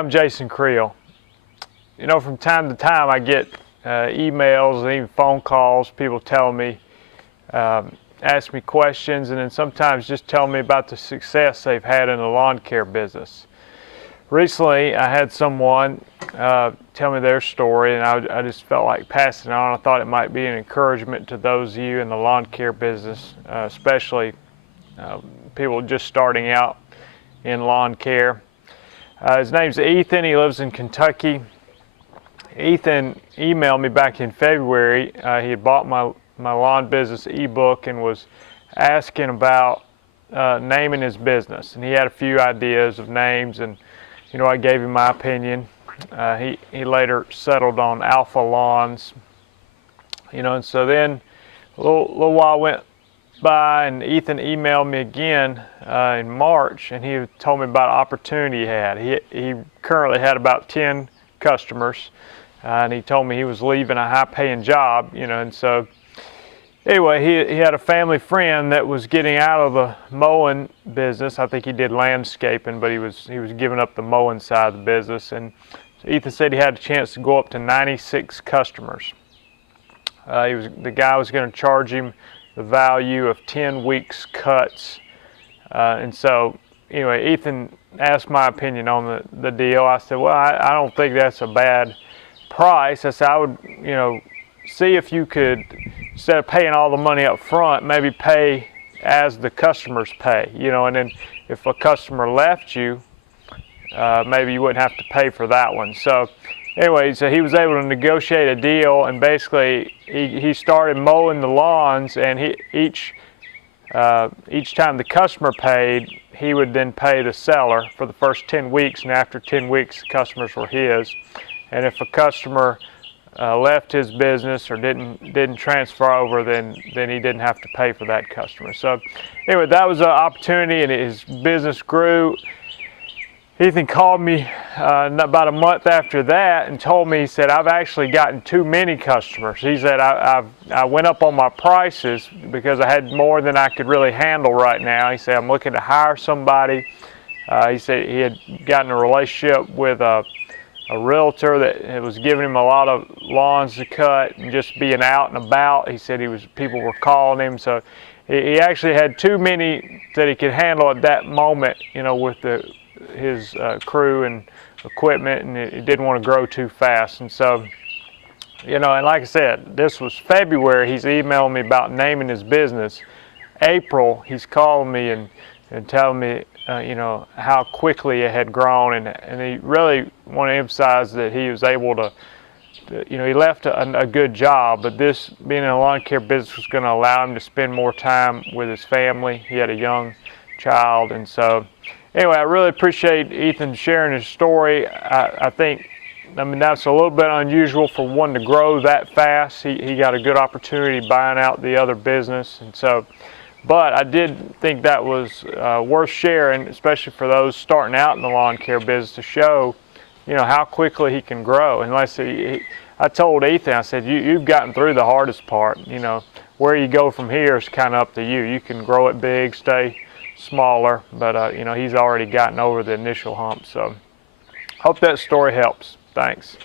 I'm Jason Creel. You know, from time to time I get emails and even phone calls, people telling me, ask me questions, and then sometimes just tell me about the success they've had in the lawn care business. Recently, I had someone tell me their story, and I just felt like passing it on. I thought it might be an encouragement to those of you in the lawn care business, especially people just starting out in lawn care. His name's Ethan. He lives in Kentucky. Ethan emailed me back in February. He had bought my lawn business ebook and was asking about naming his business. And he had a few ideas of names, and you know, I gave him my opinion. He later settled on Alpha Lawns. You know, and so then a little while went by, and Ethan emailed me again in March, and he told me about an opportunity he had. He currently had about 10 customers, and he told me he was leaving a high-paying job, you know, and so anyway, he had a family friend that was getting out of the mowing business. I think he did landscaping, but he was giving up the mowing side of the business, and so Ethan said he had a chance to go up to 96 customers. The guy was going to charge him the value of 10 weeks cuts, and so anyway, Ethan asked my opinion on the deal. I said, well, I don't think that's a bad price. I said, I would, you know, see if you could, instead of paying all the money up front, maybe pay as the customers pay, you know, and then if a customer left you, maybe you wouldn't have to pay for that one. So anyway, so he was able to negotiate a deal, and basically he started mowing the lawns, and each time the customer paid, he would then pay the seller for the first 10 weeks, and after 10 weeks, the customers were his. And if a customer left his business or didn't transfer over, then he didn't have to pay for that customer. So anyway, that was an opportunity, and his business grew. Ethan called me about a month after that and told me, he said, I've actually gotten too many customers. He said, I went up on my prices because I had more than I could really handle right now. He said, I'm looking to hire somebody. He said he had gotten a relationship with a realtor that was giving him a lot of lawns to cut and just being out and about. He said people were calling him, so he actually had too many that he could handle at that moment, you know, with his crew and equipment, and he didn't want to grow too fast. And so, you know, and like I said, this was February. He's emailing me about naming his business. April, he's calling me and telling me, you know, how quickly it had grown, and he really wanted to emphasize that he was able to, you know, he left a good job, but this, being in a lawn care business, was going to allow him to spend more time with his family. He had a young child, and so anyway, I really appreciate Ethan sharing his story. I mean, that's a little bit unusual for one to grow that fast. He got a good opportunity buying out the other business, and so, but I did think that was worth sharing, especially for those starting out in the lawn care business, to show, you know, how quickly he can grow. And like I said, I told Ethan, I said, you've gotten through the hardest part. You know, where you go from here is kind of up to you. You can grow it big, stay smaller, but you know, he's already gotten over the initial hump. So hope that story helps. Thanks.